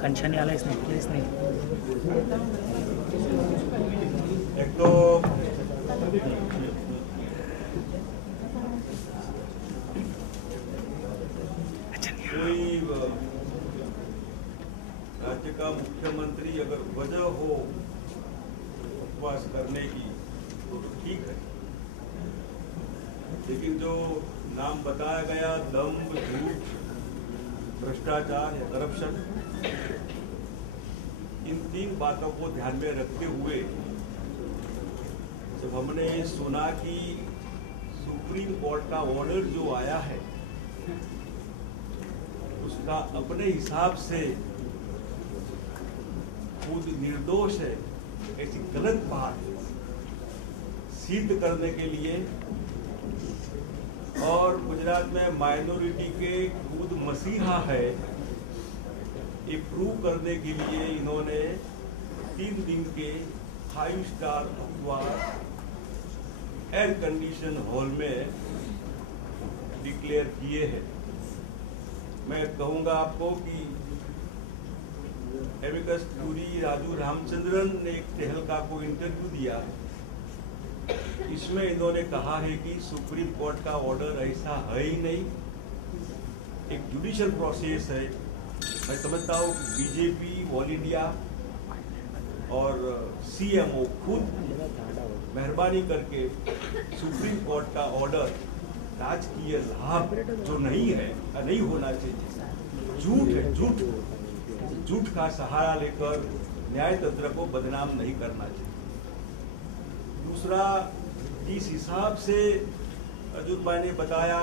कंचन आला इसने प्लीज नहीं एक तो कोई राज्य का मुख्यमंत्री अगर वजह हो उपवास करने की तो ठीक है, लेकिन जो नाम बताया गया दम्भ, झूठ, भ्रष्टाचार या करप्शन, इन 3 बातों को ध्यान में रखते हुए जब हमने सुना कि सुप्रीम कोर्ट का ऑर्डर जो आया है उसका अपने हिसाब से खुद निर्दोष है ऐसी गलत बात सिद्ध करने के लिए और गुजरात में माइनॉरिटी के खुद मसीहा है ये प्रूव करने के लिए इन्होंने 3 दिन के 5 स्टार उपवास एयर कंडीशन हॉल में डिक्लेयर किए हैं। मैं कहूंगा आपको कि एमिकस क्यूरी राजू रामचंद्रन ने एक तहलका को इंटरव्यू दिया है, इसमें इन्होंने कहा है कि सुप्रीम कोर्ट का ऑर्डर ऐसा है ही नहीं, एक जुडिशियल प्रोसेस है। मैं समझता हूँ बीजेपी, ऑल इंडिया और सीएमओ खुद मेहरबानी करके सुप्रीम कोर्ट का ऑर्डर राजकीय लाभ जो नहीं है, नहीं होना चाहिए, झूठ है, झूठ का सहारा लेकर न्याय तंत्र को बदनाम नहीं करना चाहिए। दूसरा, जिस हिसाब से अर्जुन भाई ने बताया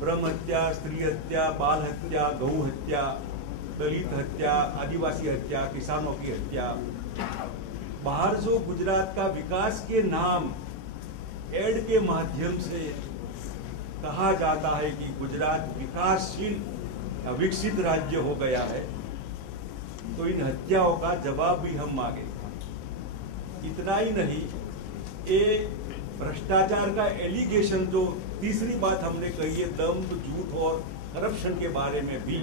ब्रह्म हत्या, स्त्री हत्या, बाल हत्या, गौ हत्या, दलित हत्या, आदिवासी हत्या, किसानों की हत्या, बाहर जो गुजरात का विकास के नाम एड के माध्यम से कहा जाता है कि गुजरात विकासशील विकसित राज्य हो गया है, तो इन हत्याओं का जवाब भी हम मांगे। इतना ही नहीं, ये भ्रष्टाचार का एलिगेशन जो तीसरी बात हमने कही है दम्भ, झूठ और करप्शन के बारे में भी,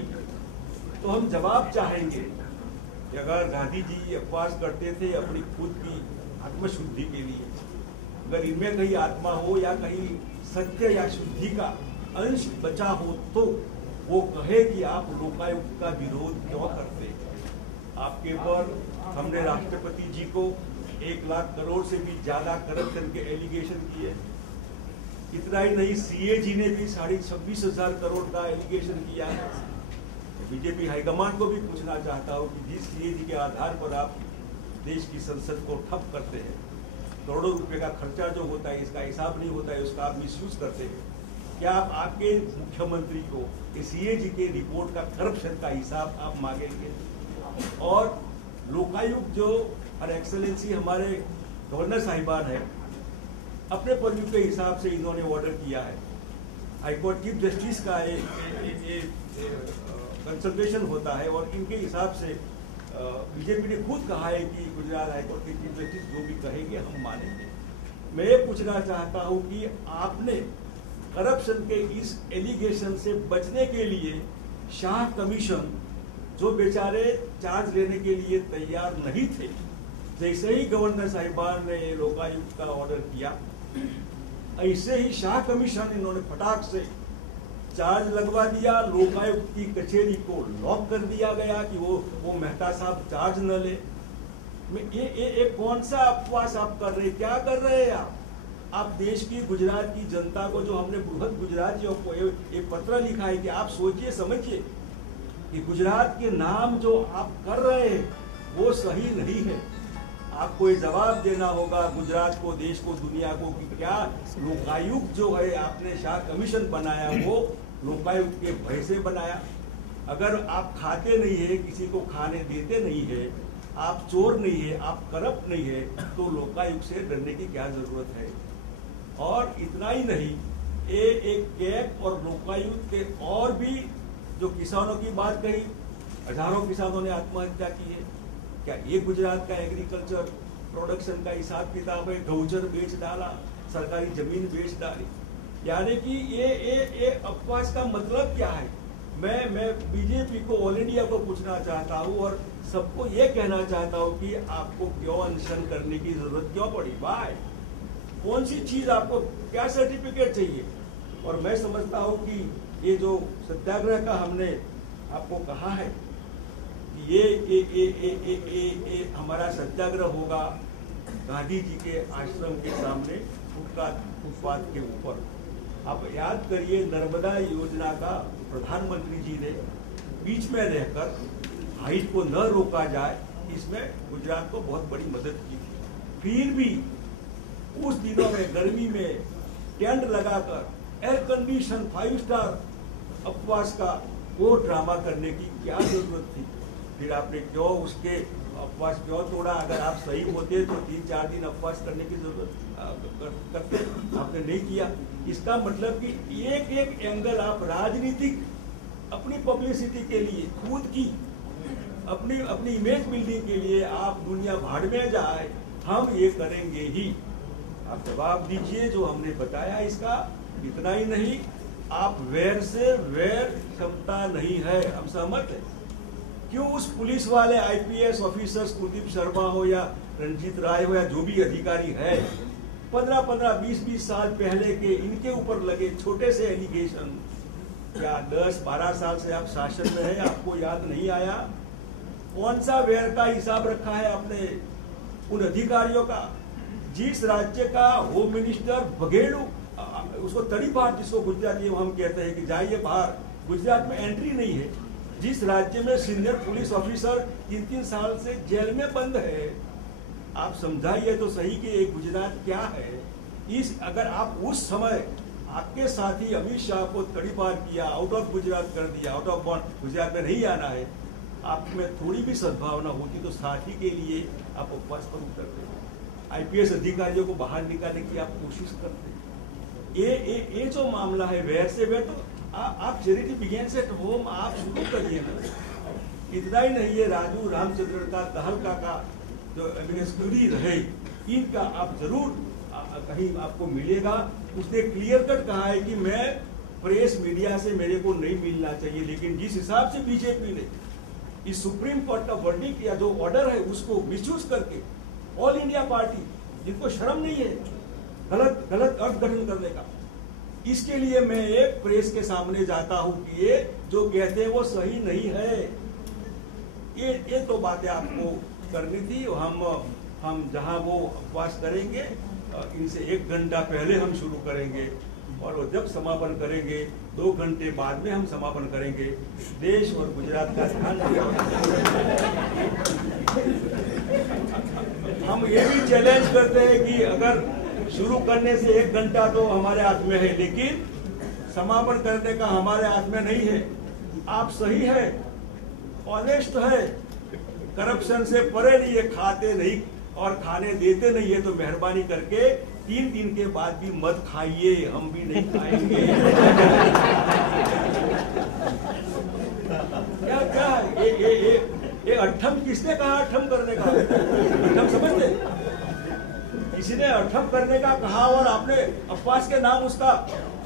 तो हम जवाब चाहेंगे कि अगर गांधी जी उपवास करते थे अपनी खुद की आत्मशुद्धि के लिए, अगर इनमें कहीं आत्मा हो या कहीं सत्य या शुद्धि का अंश बचा हो तो वो कहे कि आप लोकायुक्त का विरोध क्यों करते। आपके ऊपर हमने राष्ट्रपति जी को 1 लाख करोड़ से भी ज्यादा करप्शन के एलिगेशन किए। इतना ही नहीं, सीए जी ने भी 26,500 करोड़ का एलिगेशन किया है। बीजेपी हाईकमान को भी पूछना चाहता हूँ कि जिस सीए जी के आधार पर आप देश की संसद को ठप करते हैं, करोड़ों रुपए का खर्चा जो होता है इसका हिसाब नहीं होता है, उसका आप मिसयूज करते हैं, क्या आप आपके मुख्यमंत्री को सीए जी के रिपोर्ट का करप्शन का हिसाब आप मांगेंगे? और लोकायुक्त जो और एक्सेलेंसी हमारे गवर्नर साहिबान है, अपने पर्यु के हिसाब से इन्होंने ऑर्डर किया है। हाईकोर्ट चीफ जस्टिस का कंसल्टेशन होता है और इनके हिसाब से बीजेपी ने खुद कहा है कि गुजरात हाईकोर्ट के चीफ जस्टिस जो भी कहेंगे हम मानेंगे। मैं ये पूछना चाहता हूं कि आपने करप्शन के इस एलिगेशन से बचने के लिए शाह कमीशन जो बेचारे चार्ज लेने के लिए तैयार नहीं थे, जैसे ही गवर्नर साहिबान ने लोकायुक्त का ऑर्डर किया, ऐसे ही शाह कमीशन इन्होंने फटाक से चार्ज लगवा दिया। लोकायुक्त की कचेरी को लॉक कर दिया गया कि वो मेहता साहब चार्ज न ले। ये कौन सा उपवास आप कर रहे, क्या कर रहे हैं आप देश की गुजरात की जनता को, जो हमने बृहद गुजरातियों को एक पत्र लिखा है कि आप सोचिए समझिए कि गुजरात के नाम जो आप कर रहे हैं वो सही नहीं है। आपको ये जवाब देना होगा गुजरात को, देश को, दुनिया को कि क्या लोकायुक्त जो है आपने शाह कमीशन बनाया वो लोकायुक्त के भय से बनाया। अगर आप खाते नहीं है, किसी को खाने देते नहीं है, आप चोर नहीं है, आप करप्ट नहीं है, तो लोकायुक्त से डरने की क्या जरूरत है। और इतना ही नहीं, ये एक कैग और लोकायुक्त के और भी जो किसानों की बात कही, हजारों किसानों ने आत्महत्या की है। क्या ये गुजरात का एग्रीकल्चर प्रोडक्शन का हिसाब किताब है? गौचर बेच डाला, सरकारी जमीन बेच डाली, यानी कि ये उपवास का मतलब क्या है? मैं बीजेपी को, ऑल इंडिया को पूछना चाहता हूँ और सबको ये कहना चाहता हूँ कि आपको क्यों अनशन करने की जरूरत क्यों पड़ी? वाई? कौन सी चीज आपको, क्या सर्टिफिकेट चाहिए? और मैं समझता हूँ कि ये जो सत्याग्रह का हमने आपको कहा है कि ये हमारा सत्याग्रह होगा गांधी जी के आश्रम के सामने, फुटपाथ के ऊपर। आप याद करिए, नर्मदा योजना का प्रधानमंत्री जी ने बीच में रहकर हाइट को न रोका जाए, इसमें गुजरात को बहुत बड़ी मदद की थी। फिर भी उस दिनों में गर्मी में टेंट लगाकर एयर कंडीशन 5 स्टार उपवास का वो ड्रामा करने की क्या जरूरत थी? फिर आपने क्यों उसके उपवास क्यों तोड़ा? अगर आप सही होते तो 3-4 दिन उपवास करने की जरूरत करते, आपने नहीं किया। इसका मतलब कि एक एक एंगल आप राजनीतिक अपनी पब्लिसिटी के लिए, खुद की अपनी इमेज बिल्डिंग के लिए आप दुनिया भाड़ में जाए, हम ये करेंगे ही। आप जवाब दीजिए जो हमने बताया इसका। इतना ही नहीं, आप वैर से वैर क्षमता नहीं है, हम सहमत हैं। क्यों उस पुलिस वाले आईपीएस ऑफिसर्स, कुलदीप शर्मा हो या रंजीत राय हो या जो भी अधिकारी है, 15-15, 20-20 साल पहले के इनके ऊपर लगे छोटे से एलिगेशन, क्या 10-12 साल से आप शासन में है, आपको याद नहीं आया? कौन सा वैर का हिसाब रखा है आपने उन अधिकारियों का? जिस राज्य का होम मिनिस्टर बघेड़ू, उसको तड़ीपार जिसको गुजराती में हम कहते हैं कि जाइए बाहर, गुजरात में एंट्री नहीं है। जिस राज्य में सीनियर पुलिस ऑफिसर 3-3 साल से जेल में बंद है, आप समझाइए तो सही कि एक गुजरात क्या है। अगर आप उस समय आपके साथी अमित शाह को तड़ीपार किया, आउट ऑफ गुजरात कर दिया, आउट ऑफ बॉन्ड, गुजरात में नहीं आना है, आप में थोड़ी भी सद्भावना होती तो साथी के लिए आप उपवास पर उतरते, आईपीएस अधिकारियों को बाहर निकालने की आप कोशिश करते। ये जो मामला है वैर से वैर, तो आप चैरिटी बिगिंस एट होम, आप शुरू करिए ना। इतना ही नहीं है, राजू रामचंद्रन का, तहलका का जो एविडेंस क्यूरी रहे, इनका आप जरूर कहीं आपको मिलेगा। उसने क्लियर कट कहा है कि मैं प्रेस मीडिया से मेरे को नहीं मिलना चाहिए, लेकिन जिस हिसाब से बीजेपी ने इस सुप्रीम कोर्ट का वर्डिक्ट या जो ऑर्डर है उसको मिसयूज करके, ऑल इंडिया पार्टी जिनको शर्म नहीं है गलत अर्थगठन करने का, इसके लिए मैं एक प्रेस के सामने जाता हूं कि ये जो कहते हैं वो सही नहीं है। ये तो बातें आपको करनी थी। हम जहां वो उपवास करेंगे, इनसे 1 घंटा पहले हम शुरू करेंगे और जब समापन करेंगे 2 घंटे बाद में हम समापन करेंगे। देश और गुजरात का ध्यान हम ये भी चैलेंज करते हैं कि अगर शुरू करने से 1 घंटा तो हमारे हाथ में है, लेकिन समापन करने का हमारे हाथ में नहीं है। आप सही है, ऑनेस्ट है, करप्शन से परे नहीं है, खाते नहीं और खाने देते नहीं है, तो मेहरबानी करके 3 दिन के बाद भी मत खाइए, हम भी नहीं खाएंगे। क्या ये अठम किसने कहा? अठम करने का अठम समझते? किसी ने अठम करने का कहा और आपने उपवास के नाम उसका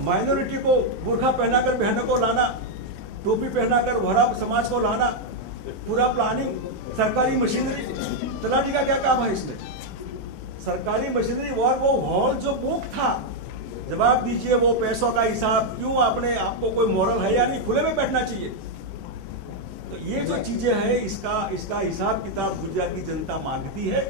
माइनॉरिटी को बुर्खा पहनाकर बहनों को लाना, टोपी पहनाकर भरा समाज को लाना, पूरा प्लानिंग, सरकारी मशीनरी। तलाटी का क्या काम है इसमें? सरकारी मशीनरी वो हॉल जो बुक था, जवाब दीजिए, वो पैसों का हिसाब क्यों आपको कोई मॉरल है या नहीं? खुले में बैठना चाहिए। तो ये जो चीजें हैं, इसका हिसाब किताब गुजरात की जनता मांगती है।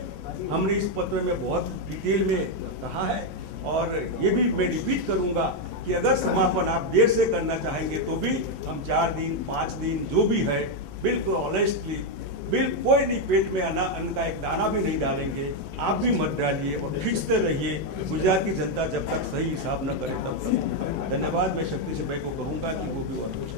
हमने इस पत्र में बहुत डिटेल में कहा है और ये भी मैं रिपीट करूंगा कि अगर समापन आप देर से करना चाहेंगे तो भी हम 4 दिन 5 दिन जो भी है, बिल्कुल ऑनेस्टली, कोई नहीं पेट में अन्न का एक दाना भी नहीं डालेंगे। आप भी मत डालिए और खींचते रहिए। गुजरात की जनता जब तक सही हिसाब न करे तब तक। धन्यवाद। मैं शक्ति से भाई को कहूंगा कि वो भी और कुछ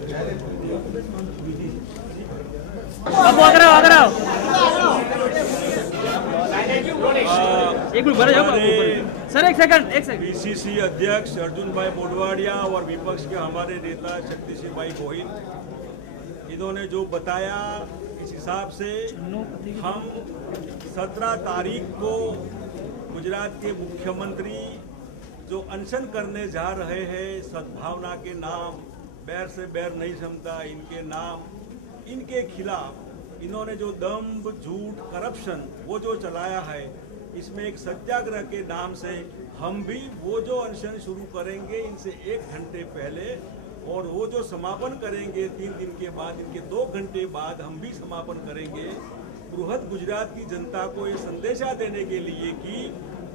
सर एक सेकंड। पीसीसी अध्यक्ष अर्जुन भाई मोढवाडिया और विपक्ष के हमारे नेता शक्ति सिंह भाई गोहिल, इन्होंने जो बताया इस हिसाब से हम 17 तारीख को गुजरात के मुख्यमंत्री जो अनशन करने जा रहे हैं सद्भावना के नाम, बैर से बैर नहीं समता, इनके नाम, इनके खिलाफ इन्होंने जो दम्भ, झूठ, करप्शन वो जो चलाया है, इसमें एक सत्याग्रह के नाम से हम भी वो जो अनशन शुरू करेंगे इनसे 1 घंटे पहले, और वो जो समापन करेंगे 3 दिन के बाद, इनके 2 घंटे बाद हम भी समापन करेंगे। बृहद गुजरात की जनता को ये संदेशा देने के लिए कि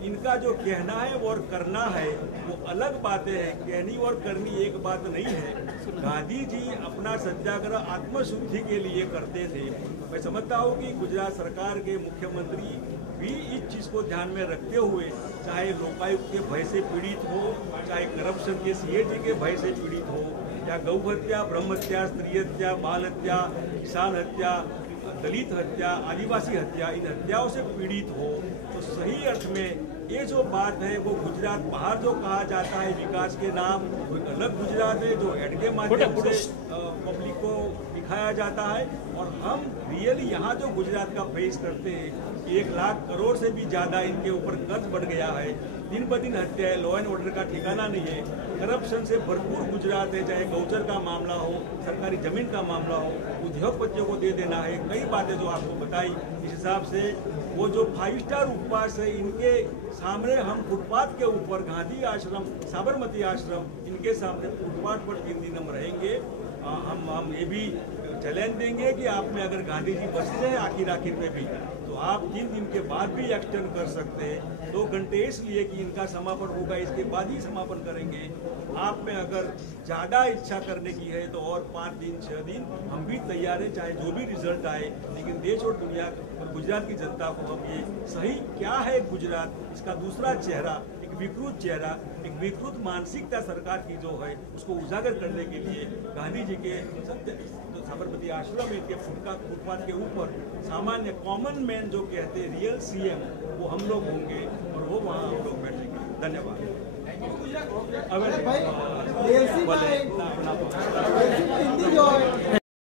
इनका जो कहना है और करना है वो अलग बातें हैं, कहनी और करनी एक बात नहीं है। गांधी जी अपना सत्याग्रह आत्मशुद्धि के लिए करते थे। मैं समझता हूँ कि गुजरात सरकार के मुख्यमंत्री भी इस चीज को ध्यान में रखते हुए, चाहे लोकायुक्त के भय से पीड़ित हो, चाहे करप्शन के सीएजी के भय से पीड़ित हो, या गौ हत्या, ब्रह्म हत्या, स्त्री हत्या, बाल हत्या, किसान हत्या, दलित हत्या, आदिवासी हत्या, इन हत्याओं से पीड़ित हो, तो सही अर्थ में ये जो बात है वो गुजरात बाहर जो कहा जाता है विकास के नाम, वो एक अलग गुजरात है जो एड के माध्यम से पब्लिक को दिखाया जाता है। और हम रियली यहाँ जो गुजरात का फेस करते हैं, 1 लाख करोड़ से भी ज्यादा इनके ऊपर कर्ज बढ़ गया है, दिन ब दिन हत्या है, लॉ एंड ऑर्डर का ठिकाना नहीं है, करप्शन से भरपूर गुजरात है, चाहे गौचर का मामला हो, सरकारी जमीन का मामला हो, उद्योगपतियों को दे देना है, कई बातें जो आपको बताई। इस हिसाब से वो जो 5 स्टार उपवास है, इनके सामने हम फुटपाथ के ऊपर, गांधी आश्रम, साबरमती आश्रम, इनके सामने फुटपाथ पर 3 दिन हम रहेंगे। हम ये भी चैलेंज देंगे कि आप में अगर गांधी जी बचते हैं आखिर में भी, तो आप 3 दिन के बाद भी एक्सटेंड कर सकते हैं। 2 घंटे इसलिए कि इनका समापन होगा, इसके बाद ही समापन करेंगे। आप में अगर ज़्यादा इच्छा करने की है तो और 5 दिन 6 दिन हम भी तैयार हैं, चाहे जो भी रिजल्ट आए। लेकिन देश और दुनिया और गुजरात की जनता को हम ये सही क्या है गुजरात, इसका दूसरा चेहरा, एक विकृत चेहरा, एक विकृत मानसिकता सरकार की जो है, उसको उजागर करने के लिए गांधी जी के सत्य साबरमती आश्रम में, इनके फुटपाथ के ऊपर सामान्य कॉमन मैन जो कहते हैं रियल सीएम, वो हम लोग होंगे और वो वहाँ हम लोग बैठेंगे। धन्यवाद। भाई, हिंदी जो है